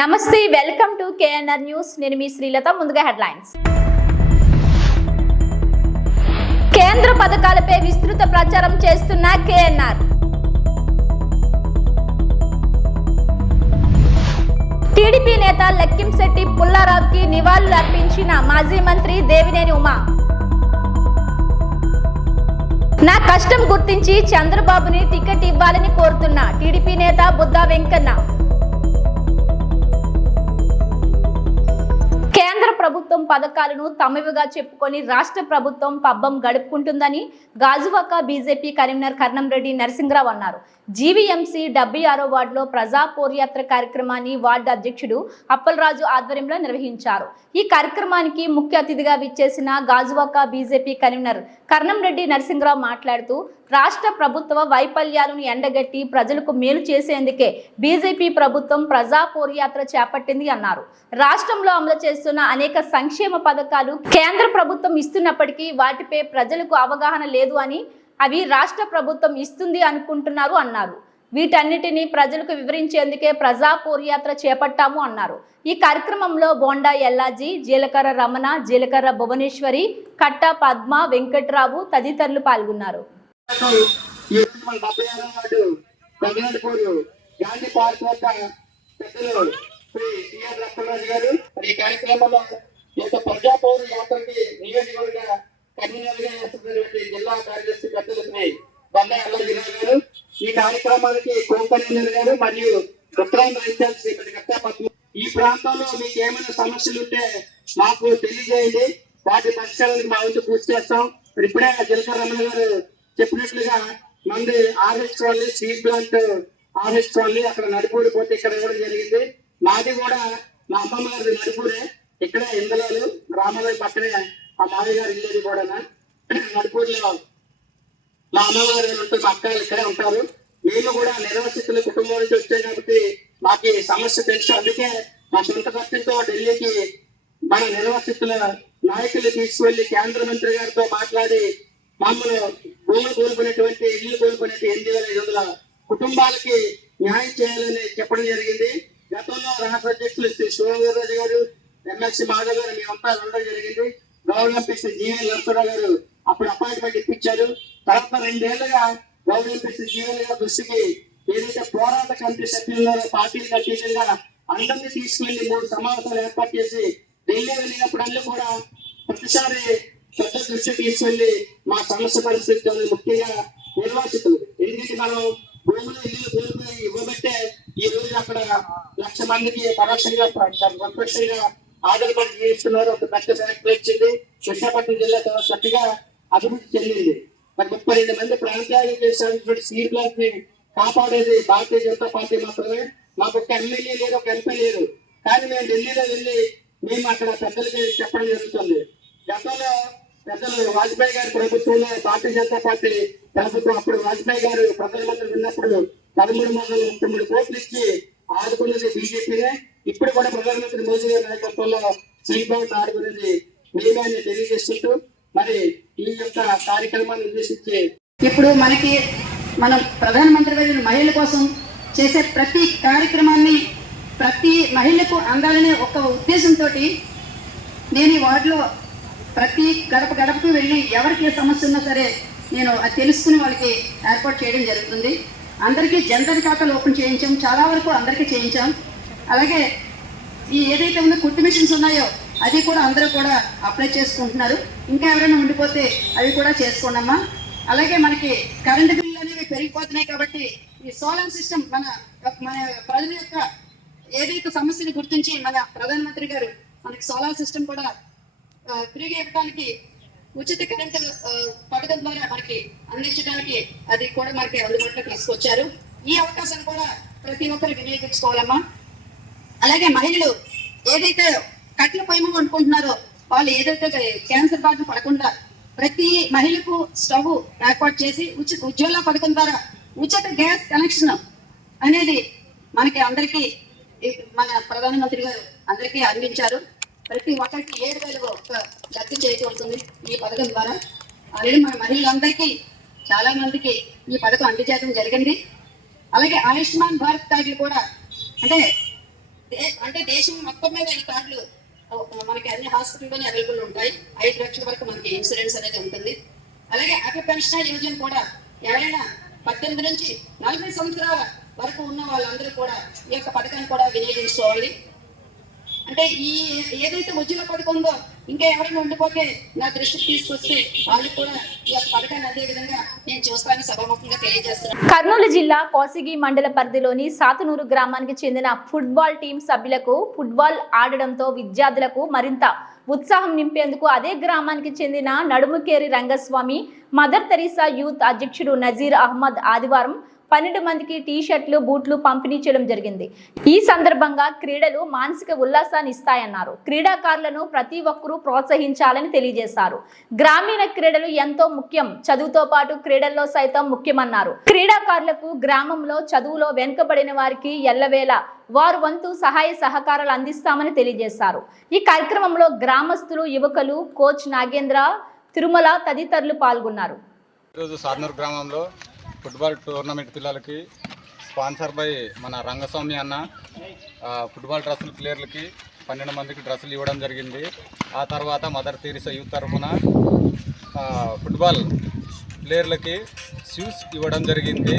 నమస్తే, welcome to KNR news. నేను మీ శ్రీలత. ముందుగా హెడ్లైన్స్. కేంద్ర పథకాలపై విస్తృత ప్రచారం చేస్తున్న కేఎన్ఆర్. టీడీపీ నేత లక్కింశెట్టి పుల్లారావుకి నివాళులు అర్పించిన మాజీ మంత్రి దేవినేని ఉమా. నా కష్టం గుర్తించి చంద్రబాబుని టికెట్ ఇవ్వాలని కోరుతున్న టీడీపీ నేత బుద్దా వెంకన్న. కేంద్ర ప్రభుత్వం పథకాలను తమవిగా చెప్పుకొని రాష్ట్ర ప్రభుత్వం పబ్బం గడుపుకుంటుందని గాజువాక బీజేపీ కన్వీనర్ కర్నంరెడ్డి నరసింహరావు అన్నారు. జీవీఎంసీ 76వ వార్డులో ప్రజా పోర్యాత్ర కార్యక్రమాన్ని వార్డు అధ్యక్షుడు అప్పలరాజు ఆధ్వర్యంలో నిర్వహించారు. ఈ కార్యక్రమానికి ముఖ్య అతిథిగా విచ్చేసిన గాజువాక బీజేపీ కన్వీనర్ కర్నంరెడ్డి నరసింహరావు మాట్లాడుతూ రాష్ట్ర ప్రభుత్వ వైఫల్యాలను ఎండగట్టి ప్రజలకు మేలు చేసేందుకే బీజేపీ ప్రభుత్వం ప్రజా పోర్యాత్ర చేపట్టింది అన్నారు. రాష్ట్రంలో అమలు చేస్తున్న అనేక సంక్షేమ పథకాలు కేంద్ర ప్రభుత్వం ఇస్తున్నప్పటికీ వాటిపై ప్రజలకు అవగాహన లేదు అని, అవి రాష్ట్ర ప్రభుత్వం ఇస్తుంది అనుకుంటున్నారు అన్నారు. వీటన్నిటిని ప్రజలకు వివరించేందుకే ప్రజా పోర్యాత్ర చేపట్టాము అన్నారు. ఈ కార్యక్రమంలో బోండా ఎల్లాజీ, జీలకర్ర రమణ, జీలకర్ర భువనేశ్వరి, కట్ట పద్మ, వెంకట్రావు తదితరులు పాల్గొన్నారు. ప్రజా పౌర యాత్రకి నియోజకవర్గ కన్వీనర్గా జిల్లా కార్యదర్శి పెద్దలకి బండా ఎల్లాజీ గారు, ఈ కార్యక్రమానికి కో కన్వీనర్ గారు మరియు ఉత్తరాంధ్ర ఇన్ఛార్జ్ శ్రీమతి కట్టా పద్మ. ఈ ప్రాంతంలో మీకు ఏమైనా సమస్యలు ఉంటే మాకు తెలియజేయండి, వాటి పరిష్కారానికి మా వంతు పూర్తి చేస్తాం. ఇప్పుడే జీలకర్ర రమణ గారు చెప్పినట్లుగా మంది ఆర్హెచ్కోవాలి, స్టీల్ ప్లాంట్ ఆర్హెచ్కోవాలి, అక్కడ నడుపూడి పోతే ఇక్కడ ఇవ్వడం జరిగింది. మాది కూడా మా అమ్మమ్మ గారి నడుపూరే, ఇక్కడ ఇందులో రామాలయ పక్కనే ఆ మామయ్య గారు ఇల్లు కూడా నడుపూడిలో మా అమ్మగారు ఉంటారు, మా అక్కలు ఇక్కడే ఉంటారు. మేము కూడా నిర్వసితుల కుటుంబం నుంచి వచ్చాయి కాబట్టి మాకు ఈ సమస్య తెలుసు. అందుకే మా సొంత ఖర్చుతో ఢిల్లీకి మన నిర్వసితుల నాయకులు తీసుకువెళ్లి కేంద్ర మంత్రి గారితో మాట్లాడి మమ్మల్ని భూములు కోల్పోయినటువంటి ఇల్లు కోల్పోయినటువంటి 8,500 కుటుంబాలకి న్యాయం చేయాలని చెప్పడం జరిగింది. గతంలో రాష్ట్ర అధ్యక్షులు శ్రీ శివరాజు గారు, ఎమ్మెల్సీ మాధవ్ గారు మేమంతా ఉండడం జరిగింది. గౌరవ ఎంపీ జీవన్ నరసరావు గారు అప్పుడు అపాయింట్మెంట్ ఇప్పించారు. తర్వాత 2 ఏళ్లుగా గౌరవ ఎంపీ జీవన్ గారి దృష్టికి ఏదైతే పోరాట కమిటీ సభ్యుల్లో పార్టీలకు అతీతంగా అందరినీ తీసుకువెళ్లి 3 సమావేశాలు ఏర్పాటు చేసి ఢిల్లీ వెళ్ళినప్పుడల్లా కూడా ప్రతిసారి పెద్ద దృష్టి తీసుకెళ్లి మా సమస్య పరిస్థితి ముఖ్యంగా నిర్వాసితులు, ఎందుకంటే మనం భూములు ఇల్లు కోల్పోయి ఇవ్వబట్టే ఈ రోజు అక్కడ 1,00,000 మందికి పరోక్షంగా ప్రత్యక్షంగా ఆధారపడి జీవిస్తున్నారు. ఒక పెద్ద ఫ్యాక్టరీ వచ్చింది. విశాఖపట్నం జిల్లా చాలా చక్కగా అభివృద్ధి చెందింది. మరి 32 మంది ప్రాంతాలు చేసినటువంటి స్టీల్ ప్లాంట్ ని కాపాడేది భారతీయ జనతా పార్టీ మాత్రమే. మాకు ఒక ఎమ్మెల్యే లేదు, ఒక ఎంపీ లేదు. కానీ మేము ఢిల్లీలో వెళ్ళి మేము అక్కడ పెద్దలకి చెప్పడం జరుగుతుంది. గతంలో పెద్దలు వాజ్పేయి గారి ప్రభుత్వంలో భారతీయ జనతా పార్టీ ప్రభుత్వం, అప్పుడు వాజ్పేయి గారు ప్రధానమంత్రి ఉన్నప్పుడు 13,33 కోట్లు ఇచ్చి ఆదుకున్నది బీజేపీనే. ఇప్పుడు కూడా ప్రధానమంత్రి మోదీ గారి నాయకత్వంలో శ్రీబాబు ఆడుకునేది మేమే తెలియజేస్తుంటూ మరి ఈ యొక్క కార్యక్రమాన్ని ఉద్దేశించి ఇప్పుడు మనం ప్రధానమంత్రి గారి మహిళల కోసం చేసే ప్రతి కార్యక్రమాన్ని ప్రతి మహిళకు అందాలనే ఒక ఉద్దేశంతో నేను ఈ వార్డులో ప్రతి గడపకు వెళ్ళి ఎవరికి సమస్య ఉన్నా సరే నేను అది తెలుసుకుని వాళ్ళకి ఏర్పాటు చేయడం జరుగుతుంది. అందరికీ జన్ధన్ ఖాతాలు ఓపెన్ చేయించాం, చాలా వరకు అందరికీ చేయించాం. అలాగే ఈ ఏదైతే ఉన్న కుట్టు మిషన్స్ ఉన్నాయో అది కూడా అందరూ కూడా అప్లై చేసుకుంటున్నారు. ఇంకా ఎవరైనా ఉండిపోతే అవి కూడా చేసుకోండమ్మా. అలాగే మనకి కరెంటు బిల్లు అనేవి పెరిగిపోతున్నాయి కాబట్టి ఈ సోలార్ సిస్టమ్ మన ప్రజల యొక్క ఏదైతే సమస్యని గుర్తించి మన ప్రధానమంత్రి గారు మనకి సోలార్ సిస్టమ్ కూడా ఫ్రీగా ఇవ్వడానికి ఉచిత కరెంటు పథకం ద్వారా మనకి అందించడానికి అది కూడా మనకి అందుబాటులో తీసుకొచ్చారు. ఈ అవకాశాన్ని కూడా ప్రతి ఒక్కరు వినియోగించుకోవాలమ్మా. అలాగే మహిళలు ఏదైతే కట్టెల పొయ్యి వండుకుంటున్నారో వాళ్ళు ఏదైతే క్యాన్సర్ బారిన పడకుండా ప్రతి మహిళకు స్టవ్ ఏర్పాటు చేసి ఉజ్వల పథకం ద్వారా ఉచిత గ్యాస్ కనెక్షన్ అనేది మనకి అందరికీ మన ప్రధానమంత్రి గారు అందరికీ అందించారు. ప్రతి ఒక్కరికి 7,000 లబ్ధి చేకూరుతుంది ఈ పథకం ద్వారా. ఆల్రెడీ మన మహిళలందరికీ చాలా మందికి ఈ పథకం అందజేయడం జరిగింది. అలాగే ఆయుష్మాన్ భారత్ కార్డులు కూడా అంటే అంటే దేశం మొత్తం మీద ఈ కార్డులు మనకి అన్ని హాస్పిటల్లోనే అవైలబుల్ ఉంటాయి. 5 లక్షల వరకు మనకి ఇన్సూరెన్స్ అనేది ఉంటుంది. అలాగే అటల్ పెన్షన్ యోజన కూడా ఎవరైనా 18 నుంచి 40 సంవత్సరాల వరకు ఉన్న వాళ్ళందరూ కూడా ఈ యొక్క పథకాన్ని కూడా వినియోగించుకోవాలి. అంటే ఈ ఏదైతే ఉద్యోగ పథకం ఉందో ఇంకా ఎవరైనా ఉండిపోతే నా దృష్టికి తీసుకొస్తే వాళ్ళు కూడా ఈ యొక్క పథకాన్ని అదే విధంగా నేను చూస్తానని సభాముఖంగా తెలియజేస్తున్నాను. కర్నూలు జిల్లా కోసిగి మండల పరిధిలోని సాతునూరు గ్రామానికి చెందిన ఫుట్బాల్ టీం సభ్యులకు ఫుట్బాల్ ఆడడంతో విద్యార్థులకు మరింత ఉత్సాహం నింపేందుకు అదే గ్రామానికి చెందిన నడుముకేరి రంగస్వామి మదర్ తెరీసా యూత్ అధ్యక్షుడు నజీర్ అహ్మద్ ఆదివారం 12 మందికి టీ-షర్ట్లు బూట్లు పంపిణీ చేయడం జరిగింది. ఈ సందర్భంగా క్రీడలు మానసిక ఉల్లాసాన్ని ఇస్తాయన్నారు. క్రీడాకారులను ప్రతి ఒక్కరూ ప్రోత్సహించాలని తెలియజేశారు. గ్రామీణ క్రీడలు ఎంతో ముఖ్యం, చదువుతో పాటు క్రీడల్లో సైతం ముఖ్యమన్నారు. క్రీడాకారులకు గ్రామంలో చదువులో వెనుకబడిన వారికి ఎల్లవేళ వారు వంతు సహాయ సహకారాలు అందిస్తామని తెలియజేశారు. ఈ కార్యక్రమంలో గ్రామస్తులు, యువకులు, కోచ్ నాగేంద్ర, తిరుమల తదితరులు పాల్గొన్నారు. ఈరోజు సాద్నూర్ గ్రామంలో ఫుట్బాల్ టోర్నమెంట్ పిల్లలకి స్పాన్సర్ బై మన రంగస్వామి అన్న ఫుట్బాల్ డ్రెస్సులు ప్లేయర్లకి 12 మందికి డ్రెస్సులు ఇవ్వడం జరిగింది. ఆ తర్వాత మదర్ తెరీసా యూత్ తరఫున ఫుట్బాల్ ప్లేయర్లకి షూస్ ఇవ్వడం జరిగింది.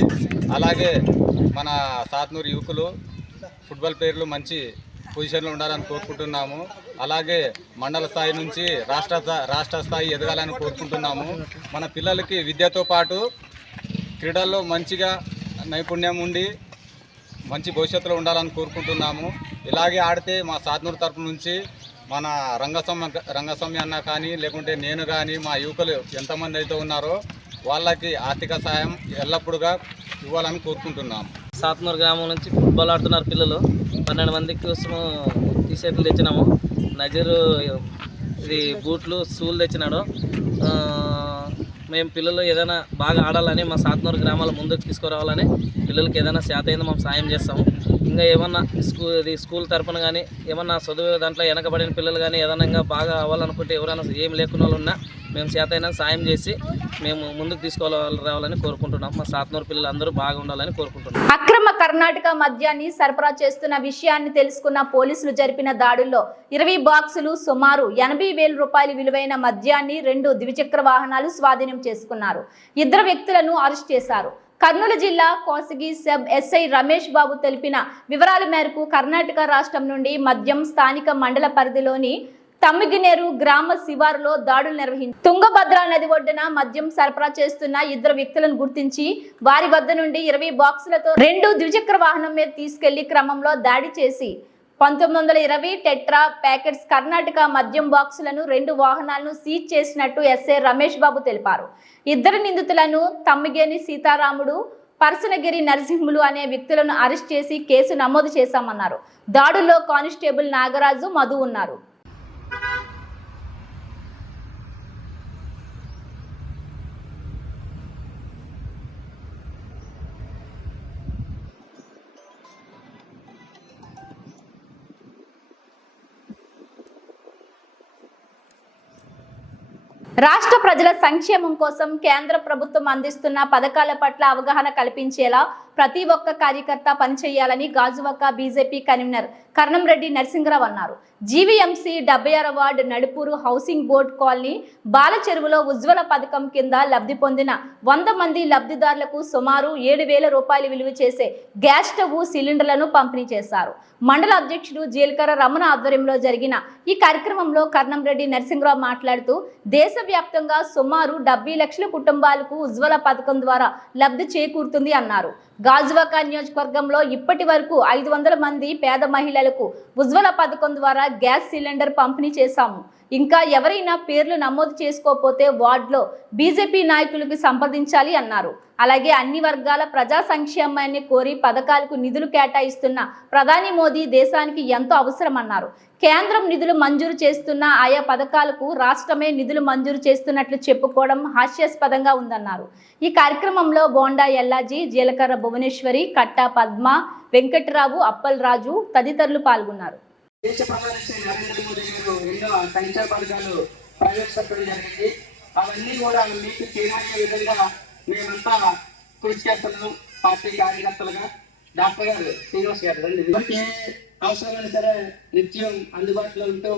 అలాగే మన సాత్నూరు యువకులు ఫుట్బాల్ ప్లేయర్లు మంచి పొజిషన్లో ఉండాలని కోరుకుంటున్నాము. అలాగే మండల స్థాయి నుంచి రాష్ట్ర స్థాయి ఎదగాలని కోరుకుంటున్నాము. మన పిల్లలకి విద్యతో పాటు క్రీడల్లో మంచిగా నైపుణ్యం ఉండి మంచి భవిష్యత్తులో ఉండాలని కోరుకుంటున్నాము. ఇలాగే ఆడితే మా సాత్నూరు తరపు నుంచి మన రంగస్వామి అన్న కానీ లేకుంటే నేను కానీ మా యువకులు ఎంతమంది అయితే ఉన్నారో వాళ్ళకి ఆర్థిక సాయం ఎల్లప్పుడూగా ఇవ్వాలని కోరుకుంటున్నాము. సాత్నూరు గ్రామం నుంచి ఫుట్బాల్ ఆడుతున్నారు పిల్లలు. 12 మంది కోసము టీ-షర్ట్లు తెచ్చినాము. నజరు ఇది బూట్లు షూలు తెచ్చినాడు. మేము పిల్లలు ఏదైనా బాగా ఆడాలని మా సాత్నూరు గ్రామాల ముందుకు తీసుకురావాలని పిల్లలకి ఏదైనా శాత అయిందో మేము సాయం చేస్తాము. ఇంకా ఏమన్నా స్కూల్ తరపున కానీ ఏమన్నా చదువు దాంట్లో వెనకబడిన పిల్లలు కానీ ఏదైనా ఇంకా బాగా అవ్వాలనుకుంటే ఎవరైనా ఏం లేకున్న వాళ్ళు ఉన్నా మేము శాత అయినా సాయం చేసి మేము ముందుకు రావాలని కోరుకుంటున్నాం. మా సాత్నూరు పిల్లలు అందరూ బాగా ఉండాలని కోరుకుంటున్నాం. అక్రమ కర్ణాటక మద్యాన్ని సరఫరా చేస్తున్న విషయాన్ని తెలుసుకున్న పోలీసులు జరిపిన దాడుల్లో 20 బాక్సులు సుమారు 80,000 రూపాయల విలువైన మద్యాన్ని 2 ద్విచక్ర వాహనాలు స్వాధీనం చేసుకున్నారు. 2 వ్యక్తులను అరెస్ట్ చేశారు. కర్నూలు జిల్లా కోసిగి సబ్ ఎస్ఐ రమేష్ బాబు తెలిపిన వివరాల మేరకు కర్ణాటక రాష్ట్రం నుండి మద్యం స్థానిక మండల పరిధిలోని తమ్మిగినేరు గ్రామ శివారులో దాడులు నిర్వహించి తుంగభద్ర నది ఒడ్డున మద్యం సరఫరా చేస్తున్న 2 వ్యక్తులను గుర్తించి వారి వద్ద నుండి 20 బాక్సులతో 2 ద్విచక్ర వాహనం మీద తీసుకెళ్లి క్రమంలో దాడి చేసి 1920 టెట్రా ప్యాకెట్స్ కర్ణాటక మద్యం బాక్సులను 2 వాహనాలను సీజ్ చేసినట్టు ఎస్ఐ రమేష్ బాబు తెలిపారు. 2 నిందితులను తమ్మిగేని సీతారాముడు, పర్సనగిరి నరసింహులు అనే వ్యక్తులను అరెస్ట్ చేసి కేసు నమోదు చేశామన్నారు. దాడుల్లో కానిస్టేబుల్ నాగరాజు, మధు ఉన్నారు. రాష్ట్ర ప్రజల సంక్షేమం కోసం కేంద్ర ప్రభుత్వం అందిస్తున్న పథకాల పట్ల అవగాహన కల్పించేలా ప్రతి ఒక్క కార్యకర్త పనిచేయాలని గాజువాక బీజేపీ కన్వీనర్ కర్నంరెడ్డి నరసింగరావు అన్నారు. జీవీఎంసీ 76వ ward Nadupuru housing board colony బాలచెరువులో ఉజ్వల పథకం కింద లబ్ధి పొందిన 100 మంది లబ్ధిదారులకు సుమారు 7,000 రూపాయలు విలువ చేసే గ్యాస్ స్టవ్ సిలిండర్లను పంపిణీ చేశారు. మండల అధ్యక్షుడు జీలకర్ర రమణ ఆధ్వర్యంలో జరిగిన ఈ కార్యక్రమంలో కర్నంరెడ్డి నరసింగరావు మాట్లాడుతూ దేశవ్యాప్తంగా సుమారు 70 లక్షల కుటుంబాలకు ఉజ్వల పథకం ద్వారా లబ్ధి చేకూరుతుంది అన్నారు. గాజువాక నియోజకవర్గంలో ఇప్పటి వరకు 500 మంది పేద మహిళలకు ఉజ్వల పథకం ద్వారా గ్యాస్ సిలిండర్ పంపిణీ చేశాము. ఇంకా ఎవరైనా పేర్లు నమోదు చేసుకోకపోతే వార్డులో బీజేపీ నాయకులకు సంప్రదించాలి అన్నారు. అలాగే అన్ని వర్గాల ప్రజా సంక్షేమాన్ని కోరి పథకాలకు నిధులు కేటాయిస్తున్న ప్రధాని మోదీ దేశానికి ఎంతో అవసరమన్నారు. కేంద్రం నిధులు మంజూరు చేస్తున్న ఆయా పథకాలకు రాష్ట్రమే నిధులు మంజూరు చేస్తున్నట్లు చెప్పుకోవడం హాస్యాస్పదంగా ఉందన్నారు. ఈ కార్యక్రమంలో బోండా ఎల్లాజీ, జీలకర్ర భువనేశ్వరి, కట్టా పద్మ, వెంకటరావు, అప్పల్ రాజు తదితరులు పాల్గొన్నారు. దేశ ప్రధాని నరేంద్ర మోదీ గారు ఎన్నో సంక్షేమ పథకాలు ప్రవేశపెట్టడం జరిగింది. అవన్నీ కూడా మీకు చేరాలనే విధంగా మేమంతా కృషి చేస్తున్నాం. పార్టీ కార్యకర్తలుగా డాక్టర్ గారు శ్రీనివాస్ గారు అవసరమైన సరే నిత్యం అందుబాటులో ఉంటూ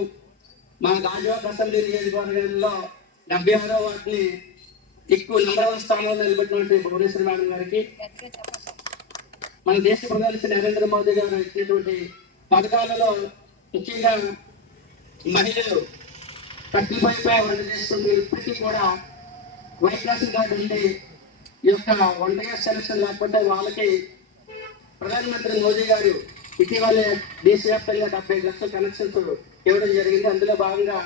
మా గాజువాక అసెంబ్లీ నియోజకవర్గంలో 76వ వార్డుని ఎక్కువ నంబర్ 1 స్థానంలో నిలబెట్టినటువంటి భువనేశ్వరి మేడం గారికి, మన దేశ ప్రధాని శ్రీ నరేంద్ర మోదీ గారు ఇచ్చినటువంటి పథకాలలో ముఖ్యంగా మహిళలు కట్టిపైపై వంట చేస్తుంది. ఇప్పటికీ కూడా వైట్ రేషన్ కార్డు ఉంది. ఈ యొక్క వంట గ్యాస్ సెలక్షన్ లేకపోతే వాళ్ళకి ప్రధానమంత్రి మోదీ గారు ఇటీవలే దేశవ్యాప్తంగా 75 లక్షల కనెక్షన్స్ ఇవ్వడం జరిగింది. అందులో భాగంగా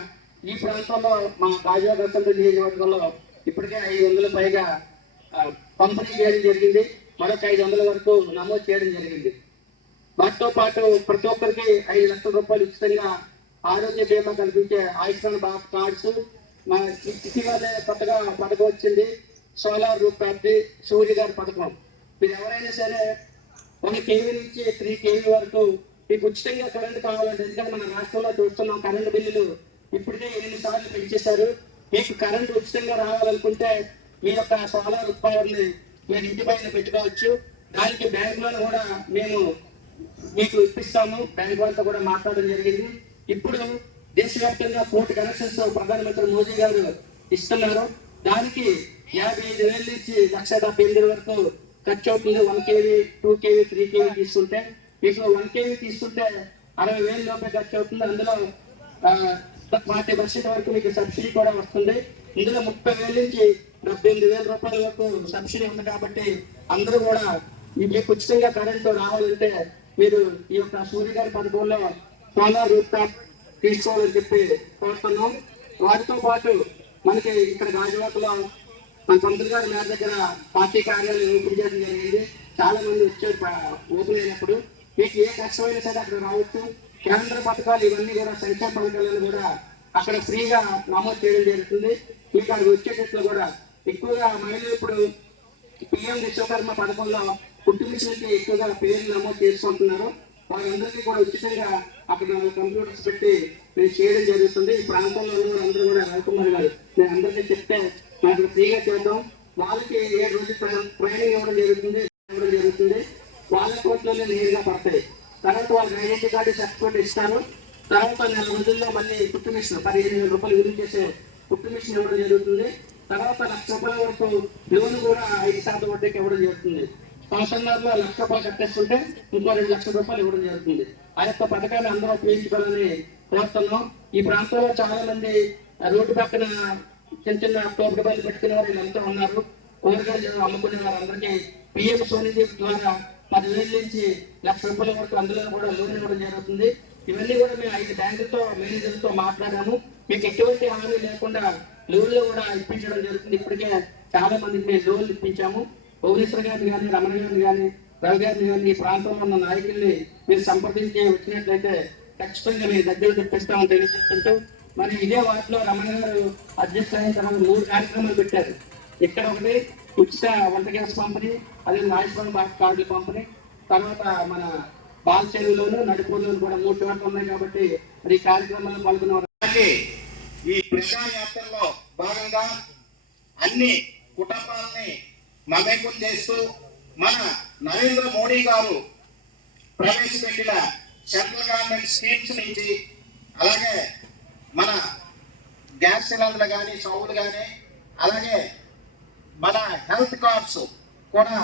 ఈ ప్రాంతంలో మా గాజువాక అసెంబ్లీ నియోజకవర్గంలో ఇప్పటికే 500 పైగా పంపిణీ చేయడం జరిగింది. మరొక 500 వరకు నమోదు చేయడం జరిగింది. వాటితో పాటు ప్రతి ఒక్కరికి 5 లక్షల రూపాయలు ఉచితంగా ఆరోగ్య బీమా కల్పించే ఆయుష్మాన్ భారత్ కార్డ్స్, మా ఇటీవల కొత్తగా పథకం వచ్చింది సోలార్ రూప్ టాప్ సూర్య గారి పథకం. మీరు ఎవరైనా సరే 1 kV నుంచి 3 kV వరకు మీకు ఉచితంగా కరెంట్ కావాలంటే, ఎందుకంటే మన రాష్ట్రంలో చూస్తున్నాం కరెంటు బిల్లులు ఇప్పటికే 8 సార్లు పెంచేశారు. మీకు కరెంటు ఉచితంగా రావాలనుకుంటే మీ యొక్క సోలార్ పవర్ని మీరు ఇంటి పైన పెట్టుకోవచ్చు. దానికి బ్యాంకులో కూడా మేము మీకు ఇప్పిస్తాము. బ్యాంక్ వాళ్ళతో కూడా మాట్లాడడం జరిగింది. ఇప్పుడు దేశవ్యాప్తంగా 1 కోటి కనెక్షన్స్ ప్రధానమంత్రి మోదీ గారు ఇస్తున్నారు. దానికి 55,000 నుంచి 1,78,000 వరకు ఖర్చు అవుతుంది. 1 kV, 2 kV, 3 kV తీసుకుంటే, మీకు 1 kV తీసుకుంటే 60,000 లోపే ఖర్చు అవుతుంది. అందులో 40% వరకు మీకు సబ్సిడీ కూడా వస్తుంది. ఇందులో 30,000 నుంచి 78,000 రూపాయల వరకు సబ్సిడీ ఉంది. కాబట్టి అందరూ కూడా మీకు ఉచితంగా కరెంటు రావాలంటే మీరు ఈ యొక్క సూర్య గారి పథకంలో సోలార్ రూప్ టాప్ తీసుకోవాలని చెప్పి కోరుతున్నాం. వాటితో పాటు మనకి ఇక్కడ గాజువాకలో మన పంతులు గారి మేర దగ్గర పార్టీ కార్యాలయం ఓపెన్ చేయడం జరిగింది. చాలా మంది వచ్చారు ఓపెన్ అయినప్పుడు. మీకు ఏ కష్టమైనా సరే అక్కడ రావచ్చు. కేంద్ర పథకాలు ఇవన్నీ కూడా సంక్షేమ పథకాలను కూడా అక్కడ ఫ్రీగా నమోదు చేయడం జరుగుతుంది. మీకు అక్కడ వచ్చేటట్లు కూడా ఎక్కువగా మహిళలు ఇప్పుడు పిఎం విశ్వకర్మ పథకంలో పుట్టు మిషన్కి ఎక్కువగా పేర్లు నమోదు చేసుకుంటున్నారు. వారందరికీ కూడా ఉచితంగా అక్కడ కంప్యూటర్స్ పెట్టి నేను చేయడం జరుగుతుంది. ఈ ప్రాంతంలో ఉన్న అందరూ కూడా రవికుమార్ గారు నేను అందరికీ చెప్తే నాకు ఫ్రీగా చేద్దాం. వాళ్ళకి 7 రోజులు ట్రైనింగ్ ఇవ్వడం జరుగుతుంది. వాళ్ళ కోట్లోనే నేరుగా పడతాయి. తర్వాత వాళ్ళకి ఐడెంటిటీ కార్డు సర్టిఫికేట్ ఇస్తాను. తర్వాత 4 రోజుల్లో మళ్ళీ పుట్టు మిషన్ 15,000 రూపాయలు విలువ చేసే పుట్టు మిషన్ ఇవ్వడం జరుగుతుంది. తర్వాత 1,00,000 రూపాయల వరకు లోన్ కూడా 5% వడ్డీకి ఇవ్వడం జరుగుతుంది. సంవత్సరంలో 1,00,000 రూపాయలు కట్టేస్తుంటే ఇంకో 2 లక్షల రూపాయలు ఇవ్వడం జరుగుతుంది. ఆ యొక్క పథకాన్ని అందరూ ఉపయోగించుకోవాలని కోరుతున్నాం. ఈ ప్రాంతంలో చాలా మంది రోడ్డు పక్కన చిన్న తోపుడుబళ్ళు పెట్టుకునే వారు వీళ్ళంతా ఉన్నారు. కూరగాయలు అమ్ముకునే వారందరికీ పిఎం స్వనిధి ద్వారా 10,000 నుంచి 1,00,000 రూపాయల వరకు అందులో కూడా లోన్ ఇవ్వడం జరుగుతుంది. ఇవన్నీ కూడా మేము 5 బ్యాంకులతో మేనేజర్లతో మాట్లాడాము. మీకు ఎటువంటి హామీ లేకుండా లోన్లు కూడా ఇప్పించడం జరుగుతుంది. ఇప్పటికే చాలా మందికి మేము లోన్లు ఇప్పించాము. భువనేశ్వర్ గారిని కానీ, రమణ గారిని కానీ, రవి గారిని కానీ, ఈ ప్రాంతంలో ఉన్న నాయకుల్ని మీరు సంప్రదించి వచ్చినట్లయితే ఖచ్చితంగా మీ దగ్గర తెప్పిస్తామని తెలియజేస్తుంటూ, మరి ఇదే వాటిలో రమణ గారు అధ్యక్షులు అయిన తర్వాత 3 కార్యక్రమాలు పెట్టారు. ఇక్కడ ఒకటి ఉచిత వంట గ్యాస్ పంపిణీ, అదే ఆయుష్మాన్ భారత్ కార్డుల పంపిణీ, తర్వాత మన బాల్ చెరువులోను నడిపూర్లోను కూడా 3 చోట్ల ఉన్నాయి. కాబట్టి మరి ఈ కార్యక్రమంలో పాల్గొన్న ఈ ప్రజాయాత్రలో భాగంగా అన్ని కుటుంబాలని మమేకం చేస్తూ మన నరేంద్ర మోడీ గారు ప్రవేశపెట్టిన సెంట్రల్ గవర్నమెంట్ స్కీమ్స్ నుంచి, అలాగే మన గ్యాస్ సిలిండర్లు కానీ, స్టవ్లు కానీ, అలాగే మన హెల్త్ కార్డ్స్ కూడా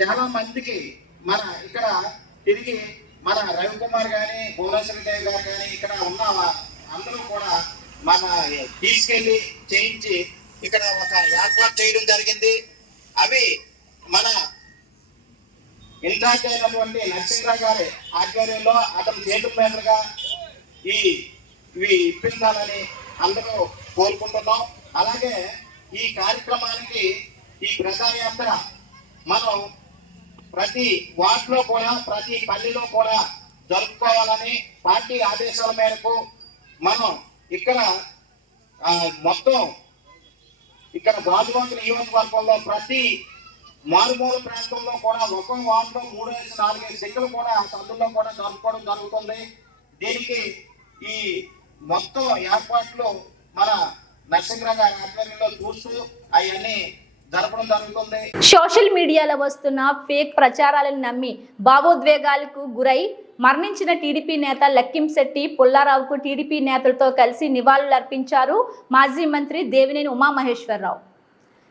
చాలా మందికి మన ఇక్కడ తిరిగి మన రవికుమార్ కానీ, భువనేశ్వరి దేవి గారు కానీ ఇక్కడ ఉన్న అందరూ కూడా మన తీసుకెళ్ళి చేయించి ఇక్కడ ఒక ఏర్పాటు చేయడం జరిగింది. అవి మన ఇన్ఛార్జ్ అయినటువంటి నరసింహరావు గారి ఆధ్వర్యంలో అతని చేతుల మీదుగా ఇవి ఇప్పించాలని అందరూ కోరుకుంటున్నాం. అలాగే ఈ కార్యక్రమానికి ఈ ప్రజాయాత్ర మనం ప్రతి వార్డులో కూడా, ప్రతి పల్లెలో కూడా జరుపుకోవాలని పార్టీ ఆదేశాల మేరకు మనం ఇక్కడ మొత్తం ఇక్కడ గాజువాక నియోజకవర్గంలో ప్రతి మారుమూల ప్రాంతంలో కూడా ఒక్కో వార్డులో 3-4 దిక్కులు కూడా సందుల్లో కూడా జరుపుకోవడం జరుగుతుంది. దీనికి ఈ మొత్తం ఏర్పాట్లు మన నరసింహరావు గారి ఆధ్వర్యంలో చూస్తూ అవన్నీ జరపడం జరుగుతుంది. సోషల్ మీడియాలో వస్తున్న ఫేక్ ప్రచారాలను నమ్మి భావోద్వేగాలకు గురై మరణించిన టీడీపీ నేత లక్కింశెట్టి పుల్లారావుకు టీడీపీ నేతలతో కలిసి నివాళులర్పించారు మాజీ మంత్రి దేవినేని ఉమామహేశ్వరరావు.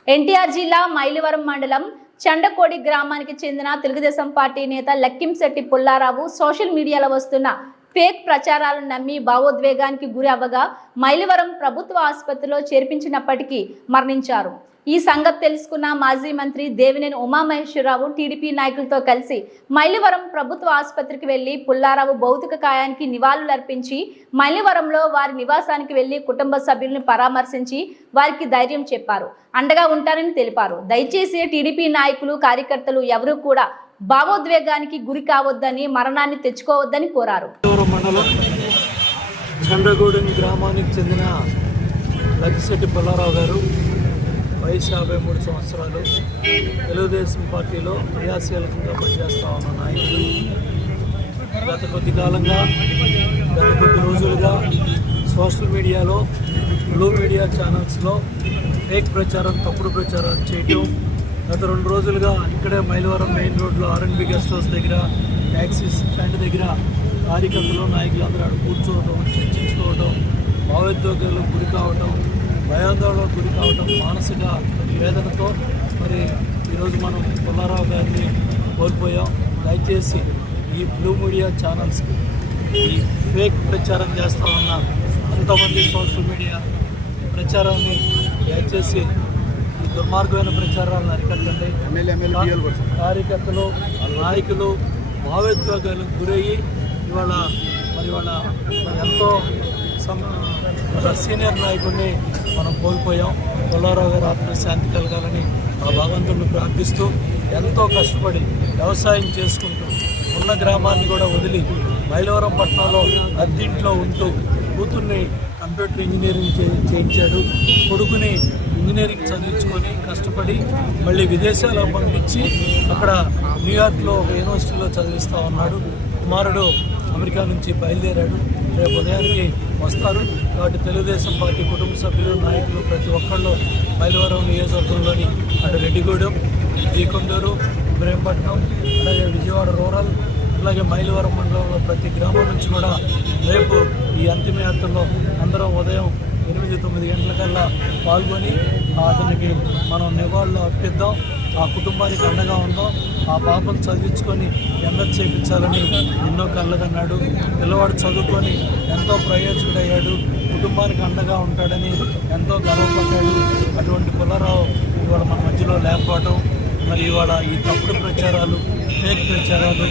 ఎన్టీఆర్ జిల్లా మైలవరం మండలం చండకోడి గ్రామానికి చెందిన తెలుగుదేశం పార్టీ నేత లక్కింశెట్టి పుల్లారావు సోషల్ మీడియాలో వస్తున్న ఫేక్ ప్రచారాలను నమ్మి భావోద్వేగానికి గురి అవ్వగా మైలవరం ప్రభుత్వ ఆసుపత్రిలో చేర్పించినప్పటికీ మరణించారు. ఈ సంగతి తెలుసుకున్న మాజీ మంత్రి దేవినేని ఉమామహేశ్వరరావు టీడీపీ నాయకులతో కలిసి మైలవరం ప్రభుత్వ ఆసుపత్రికి వెళ్లి పుల్లారావు భౌతిక కాయానికి నివాళులర్పించి మైలవరంలో వారి నివాసానికి వెళ్లి కుటుంబ సభ్యులను పరామర్శించి వారికి ధైర్యం చెప్పారు, అండగా ఉంటారని తెలిపారు. దయచేసి టీడీపీ నాయకులు కార్యకర్తలు ఎవరూ కూడా భావోద్వేగానికి గురి కావద్దని, మరణాన్ని తెచ్చుకోవద్దని కోరారు. మండలం చండ్రగూడెం గ్రామానికి చెందిన లక్కిశెట్టి పుల్లారావు గారు వయసు 53 సంవత్సరాలు. తెలుగుదేశం పార్టీలో క్రియాశీలకంగా పనిచేస్తా ఉన్న నాయకుడు. గత కొద్ది రోజులుగా సోషల్ మీడియాలో, బ్లూ మీడియా ఛానల్స్లో ఫేక్ ప్రచారం, తప్పుడు ప్రచారం చేయటం. గత 2 రోజులుగా ఇక్కడే మైలవరం మెయిన్ రోడ్లో R&B గెస్ట్ హౌస్ దగ్గర, ట్యాక్సీ స్టాండ్ దగ్గర కార్యకర్తలు, నాయకులు అందరూ కూర్చోవడం, చర్చించుకోవడం, భావోద్వేగాలకు గురి కావటం, భయాందోళనకు గురి కావటం, మానసిక వేదనతో మరి ఈరోజు మనం పుల్లారావు గారిని కోల్పోయాం. దయచేసి ఈ బ్లూ మీడియా ఛానల్స్కి ఈ ఫేక్ ప్రచారం చేస్తూ ఉన్న కొంతమంది సోషల్ మీడియా ప్రచారాన్ని దయచేసి ఈ దుర్మార్గమైన ప్రచారాలను అరికట్టండి. కార్యకర్తలు, నాయకులు భావోద్వేగాలకు గురయ్యి ఇవాళ ఎంతో సీనియర్ నాయకుడిని మనం కోల్పోయాం. పుల్లారావు గారు ఆత్మశాంతి కలగాలని ఆ భగవంతుడిని ప్రార్థిస్తూ ఎంతో కష్టపడి వ్యవసాయం చేసుకుంటూ ఉన్న గ్రామాన్ని కూడా వదిలి మైలవరం పట్టణంలో అద్దెంట్లో ఉంటూ కూతుర్ని కంప్యూటర్ ఇంజనీరింగ్ చేయించాడు. కొడుకుని ఇంజనీరింగ్ చదివించుకొని కష్టపడి మళ్ళీ విదేశాలకు పంపించి అక్కడ న్యూయార్క్లో ఒక యూనివర్సిటీలో చదివిస్తూ ఉన్నాడు. కుమారుడు అమెరికా నుంచి బయలుదేరాడు. రేపు ఉదయానికి వస్తారు. కాబట్టి తెలుగుదేశం పార్టీ కుటుంబ సభ్యులు, నాయకులు ప్రతి ఒక్కళ్ళు మైలవరం నియోజకవర్గంలోని అటు రెడ్డిగూడెం, జీకొండూరు, ఇబ్రహీంపట్నం, అలాగే విజయవాడ రూరల్, అలాగే మైలవరం మండలంలో ప్రతి గ్రామం నుంచి కూడా రేపు ఈ అంతిమయాత్రలో అందరం ఉదయం 8-9 గంటలకల్లా పాల్గొని అతనికి మనం నివాళులు అర్పిద్దాం. ఆ కుటుంబానికి అండగా ఉందాం. ఆ పాపను చదివించుకొని ఎంఎస్ చేయించాలని ఎన్నో కళ్ళగన్నాడు. పిల్లవాడు చదువుకొని ఎంతో ప్రయోజకుడయ్యాడు. కుటుంబానికి అండగా ఉంటాడని ఎంతో గర్వపడ్డాడు. అటువంటి పుల్లారావు ఇవాళ మన మధ్యలో లేకపోవడం, మరి ఇవాళ ఈ తప్పుడు ప్రచారాలు, ఫేక్ ప్రచారాలు,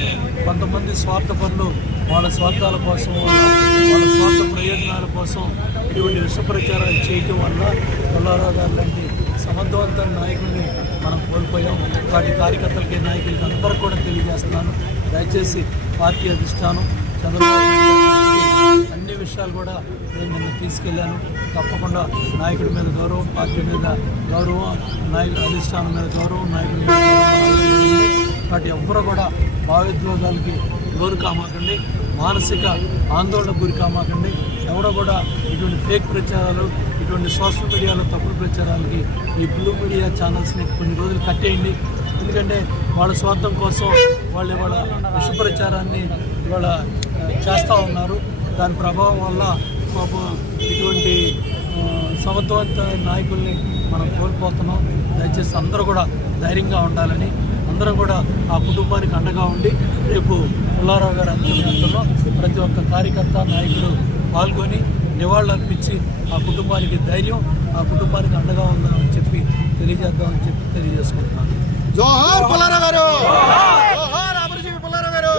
కొంతమంది స్వార్థపరులు వాళ్ళ స్వార్థాల కోసం, వాళ్ళ స్వార్థ ప్రయోజనాల కోసం ఇటువంటి విష ప్రచారాలు చేయటం వల్ల పుల్లారావు గారు లాంటి సమర్థవంతమైన నాయకుడిని మనం కోల్పోయాం. వాటి కార్యకర్తలకి, నాయకులకి అందరూ కూడా తెలియజేస్తున్నాను. దయచేసి పార్టీ అధిష్టానం చంద్రబాబు అన్ని విషయాలు కూడా నేను నిన్న తీసుకెళ్ళాను. తప్పకుండా నాయకుడి మీద గౌరవం, పార్టీ మీద గౌరవం, నాయకుడి అధిష్టానం మీద గౌరవం, నాయకుడి మీద గౌరవం. వాటి ఎవ్వరూ కూడా భావోద్వేగాలకి లోను కామాకండి, మానసిక ఆందోళనకు గురి కామాకండి. ఎవరో కూడా ఇటువంటి ఫేక్ ప్రచారాలు, ఇటువంటి సోషల్ మీడియాలో తప్పుడు ప్రచారాలకి ఈ బ్లూ మీడియా ఛానల్స్ని కొన్ని రోజులు కట్టేయండి. ఎందుకంటే వాళ్ళ స్వార్థం కోసం వాళ్ళు ఇవాళ విష ప్రచారాన్ని ఇవాళ చేస్తూ ఉన్నారు. దాని ప్రభావం వల్ల ఇటువంటి సమర్థవంత నాయకుల్ని మనం కోల్పోతున్నాం. దయచేసి అందరూ కూడా ధైర్యంగా ఉండాలని, అందరం కూడా ఆ కుటుంబానికి అండగా ఉండి రేపు పుల్లారావు గారి అంతిమయాత్రలో ప్రతి ఒక్క కార్యకర్త, నాయకుడు పాల్గొని నివాళులు అర్పించి ఆ కుటుంబానికి ధైర్యం, ఆ కుటుంబానికి అండగా ఉందామని చెప్పి తెలియజేద్దామని చెప్పి తెలియజేసుకుంటున్నాను. జోహార్ పుల్లారావు గారు, జోహార్ అమరజీవి పుల్లారావు గారు,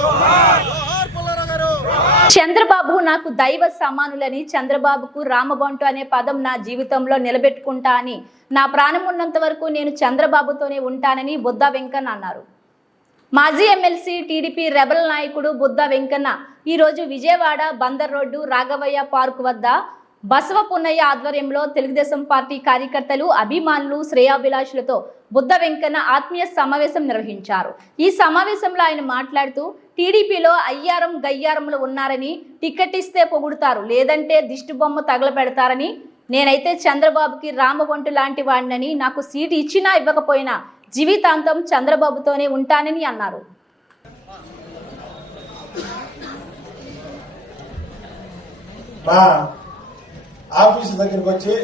జోహార్ పుల్లారావు గారు. చంద్రబాబు నాకు దైవ సమానులని, చంద్రబాబుకు రామబంటు అనే పదం నా జీవితంలో నిలబెట్టుకుంటా అని, నా ప్రాణం ఉన్నంత వరకు నేను చంద్రబాబుతోనే ఉంటానని బుద్ధా వెంకన్న అన్నారు. మాజీ ఎమ్మెల్సీ టీడీపీ రెబల్ నాయకుడు బుద్ధా వెంకన్న ఈరోజు విజయవాడ బందర్ రోడ్డు రాఘవయ్య పార్క్ వద్ద బసవ పున్నయ్య ఆధ్వర్యంలో తెలుగుదేశం పార్టీ కార్యకర్తలు, అభిమానులు, శ్రేయాభిలాషులతో బుద్ధ వెంకన్న ఆత్మీయ సమావేశం నిర్వహించారు. ఈ సమావేశంలో ఆయన మాట్లాడుతూ టీడీపీలో అయ్యారం గయ్యారములు ఉన్నారని, టికెట్ ఇస్తే పొగుడుతారు, లేదంటే దిష్టి బొమ్మ తగలబెడతారని, నేనైతే చంద్రబాబుకి రామబంటు లాంటి వాడినని, నాకు సీటు ఇచ్చినా ఇవ్వకపోయినా జీవితాంతం చంద్రబాబుతోనే ఉంటానని అన్నారు. మా ఆఫీసు దగ్గరికి వచ్చి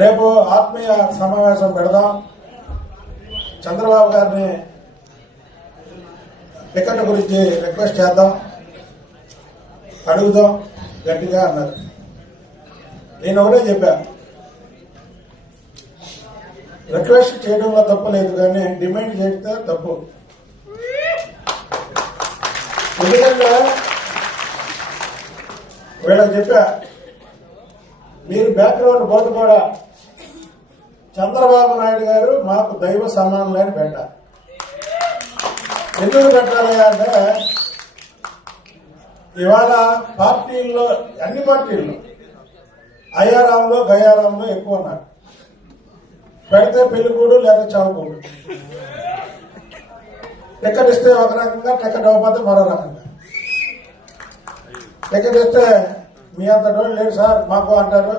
రేపు ఆత్మీయ సమావేశం పెడదాం, చంద్రబాబు గారిని టికెట్ గురించి రిక్వెస్ట్ చేద్దాం, అడుగుదాం గట్టిగా అన్నారు. నేను ఒకటే చెప్పా, రిక్వెస్ట్ చేయడంలో తప్పు లేదు, కానీ డిమాండ్ చేస్తే తప్పు. ఎందుకంటే వీళ్ళకి చెప్పా, మీరు బ్యాక్గ్రౌండ్ బోర్డు కూడా చంద్రబాబు నాయుడు గారు మాకు దైవ సమానులని పెట్టాలి. ఎందుకు పెట్టాలి అంటే ఇవాళ పార్టీల్లో అన్ని పార్టీల్లో అయ్యారాంలో గయారాంలో ఎక్కువ ఉన్నారు. పెడితే పెళ్లికూడు లేదా చావుకూడు. టికెట్ ఇస్తే ఒక రకంగా, టికెట్ ఇవ్వకపోతే మరో రకంగా. టికెట్ ఇస్తే మీ అంత డోళ్ళు లేదు సార్ మాకు అంటారు,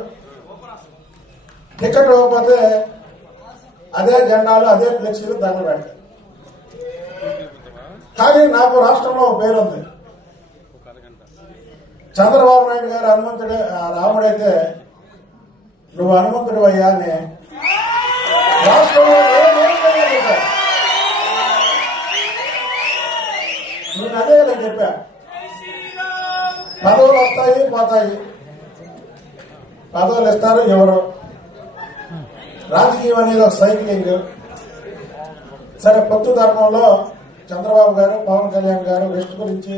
టికెట్ ఇవ్వకపోతే అదే జెండాలు అదే ఫ్లెక్సీలు దాన్ని పెడతారు. కానీ నాకు రాష్ట్రంలో ఒక పేరుంది, చంద్రబాబు నాయుడు గారు హనుమంతుడే రాముడైతే నువ్వు హనుమంతుడు అయ్యా అని రాష్ట్రంలో నేను అదే చెప్పా. పదవులు వస్తాయి పోతాయి, పదవులు ఇస్తారు ఎవరు. రాజకీయం అనేది ఒక సైక్లింగ్. సరే, పొత్తు ధర్మంలో చంద్రబాబు గారు పవన్ కళ్యాణ్ గారు వెస్ట్ గురించి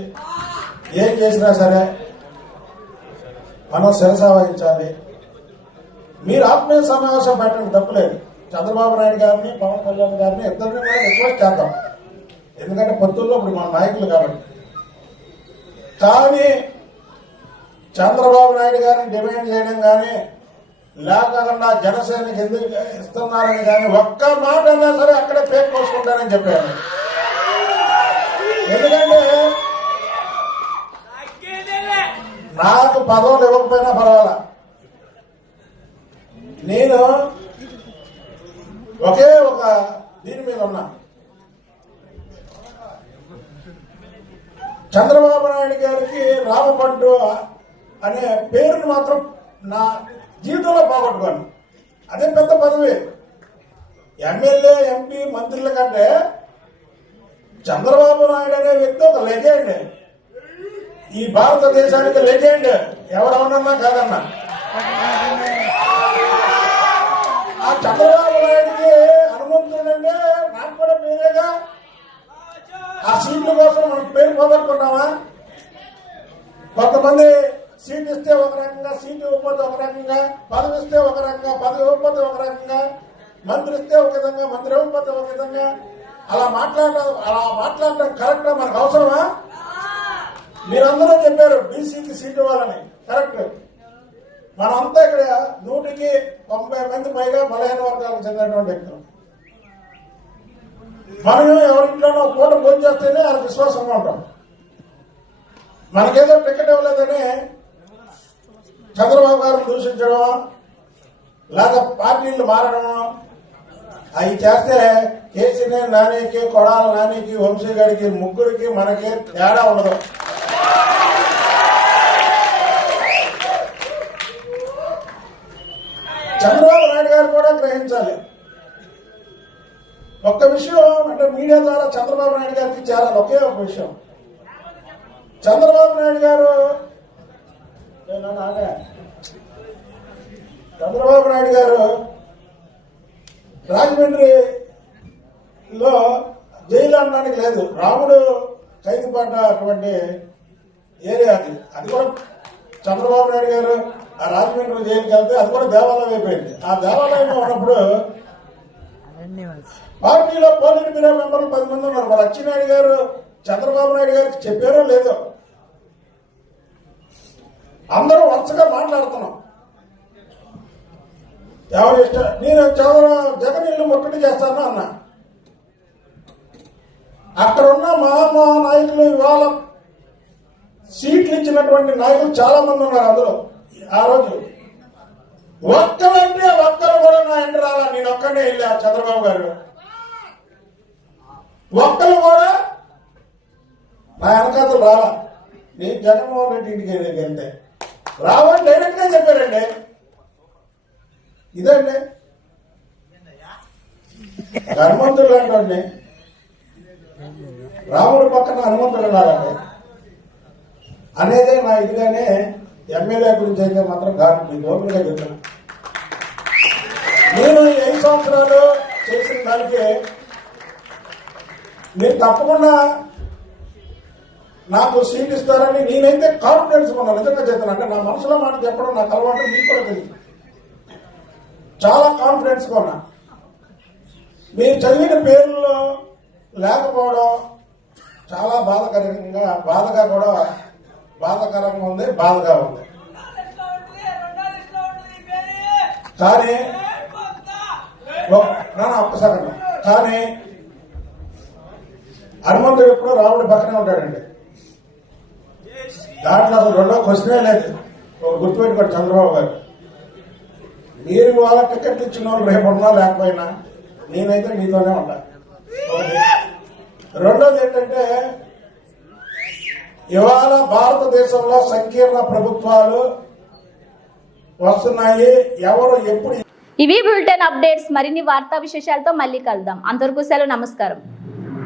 ఏం చేసినా సరే మనం శిరస వహించాలి. మీరు ఆత్మీయ సమావేశం పెట్టండి, తప్పులేదు. చంద్రబాబు నాయుడు గారిని పవన్ కళ్యాణ్ గారిని ఇద్దరిని కూడా రిక్వెస్ట్ చేద్దాం, ఎందుకంటే పొత్తుల్లో ఇప్పుడు మన నాయకులు కాబట్టి. కానీ చంద్రబాబు నాయుడు గారిని డిమాండ్ చేయడం కానీ, లేకుండా జనసేనకి ఎందుకు ఇస్తున్నారని కానీ ఒక్క మాట అన్నా సరే అక్కడే పేరు పోసుకుంటానని చెప్పాను. ఎందుకంటే నాకు పదవులు ఇవ్వకపోయినా పర్వాలా, నేను ఒకే ఒక దీని మీద ఉన్నా. చంద్రబాబు నాయుడు గారికి రామపండు అనే పేరుని మాత్రం నా జీవితంలో పోగొట్టుకోను. అదే పెద్ద పదవి. ఎమ్మెల్యే ఎంపీ మంత్రుల కంటే చంద్రబాబు నాయుడు అనే వ్యక్తి ఒక లెజెండ్, ఈ భారతదేశానికి లెజెండ్. ఎవరన్నా కాదన్నా, ఆ చంద్రబాబు నాయుడికి హనుమంతుడంటే నాకు కూడా పేరేగా. ఆ సీట్ల కోసం మనం పేరు పోగొట్టుకున్నామా? కొంతమంది సీట్ ఇస్తే ఒక రకంగా, సీటు ఇవ్వకపోతే ఒక రకంగా, పదవి ఇస్తే ఒక రకంగా, పదవి ఇవ్వకపోతే ఒక రకంగా, మంత్రి ఇస్తే ఒక విధంగా, మంత్రి ఇవ్వకపోతే ఒక విధంగా. అలా మాట్లాడటం కరెక్టా? మనకు అవసరమా? మీరందరూ చెప్పారు బీసీకి సీట్ ఇవ్వాలని, కరెక్ట్. మనంతా ఇక్కడ 100కి 90 మంది పైగా బలహీన వర్గాలకు చెందినటువంటి వ్యక్తులు. మనం ఎవరింట్లోనో పూట భోజనం చేస్తేనే వాళ్ళకి విశ్వాసంగా ఉంటాం. మనకేదో టికెట్ ఇవ్వలేదని చంద్రబాబు గారిని దూషించడం, లేదా పార్టీలు మారడం, అవి చేస్తే కేసీనే నానికి, కొడాల నానికి, వంశీ గారికి, ముగ్గురికి మనకి తేడా ఉండదు. చంద్రబాబు నాయుడు గారు కూడా గ్రహించాలి. ఒక్క విషయం అంటే మీడియా ద్వారా చంద్రబాబు నాయుడు గారికి చేరాలి. ఒకే ఒక విషయం, చంద్రబాబు నాయుడు గారు రాజమండ్రిలో జైలు అనడానికి లేదు. రాముడు ఖైదు పడ్డటువంటి ఏరియా అది కూడా చంద్రబాబు నాయుడు గారు ఆ రాజమండ్రి జైలుకి వెళ్తే అది కూడా దేవాలయం అయిపోయింది. ఆ దేవాలయంలో ఉన్నప్పుడు పార్టీలో పోలిట్ బ్యూరో మెంబర్లు 10 మంది ఉన్నారు. మరి అచ్చెన్నాయుడు గారు చంద్రబాబు నాయుడు గారికి చెప్పారో లేదో, అందరూ వరుసగా మాట్లాడుతున్నాం. ఎవరు ఇష్టం, నేను జగన్ ఇల్లు ముట్టడి చేస్తాను అన్నా. అక్కడ ఉన్న మహా నాయకులు, ఇవాళ సీట్లు ఇచ్చినటువంటి నాయకులు చాలా మంది ఉన్నారు. అందులో ఆ రోజు ఒక్కరంటే ఒక్కరు కూడా నా ఇంటి రాలా, నేను ఒక్కడే వెళ్ళా. చంద్రబాబు గారు ఒక్కరు కూడా నా వెనకాతలు రాలా. నేను జగన్మోహన్ రెడ్డి ఇంటికి వెళ్తే రావని డైరెక్ట్ గా చెప్పారండి. ఇదండి హనుమంతుడు అంటండి, రాముడు పక్కన హనుమంతుడు ఉన్నారండి అనేదే నా ఇదిగానే ఎమ్మెల్యే గురించి అయితే మాత్రం కాదు ఓపెన్గా చెప్తున్నా. నేను 5 సంవత్సరాలు చేసిన దానికి నేను తప్పకుండా నాకు సీట్ ఇస్తారని నేనైతే కాన్ఫిడెన్స్ ఉన్నాను. నిజంగా చెప్తాను, అంటే నా మనసులో మాట చెప్పడం నాకు అలవాటు, మీకు కూడా తెలుసు. చాలా కాన్ఫిడెన్స్ గా ఉన్నా. మీరు చదివిన పేర్లలో లేకపోవడం చాలా బాధాకరంగా ఉంది, బాధగా ఉంది. కానీ ఒక్కసారి కానీ హనుమంతుడు ఎప్పుడో రాముడి పక్కనే ఉంటాడండి. దాంట్లో అసలు రెండో క్వశ్చనే లేదు. గుర్తుపెట్టుకోండి చంద్రబాబు గారు, మీరు వాళ్ళ టికెట్లు ఇచ్చిన వాళ్ళు రేపు ఉన్నా లేకపోయినా నేనైతే మీతోనే ఉంటా. ఒకటి. రెండోది ఏంటంటే ఇవాళ భారతదేశంలో సంకీర్ణ ప్రభుత్వాలు వస్తున్నాయి. ఎవరు ఎప్పుడు ఇవి బులెటిన్ అప్డేట్స్. మరిన్ని వార్తా విశేషాలతో మళ్ళీ కలుద్దాం. అంతవరకు సెలవు, నమస్కారం.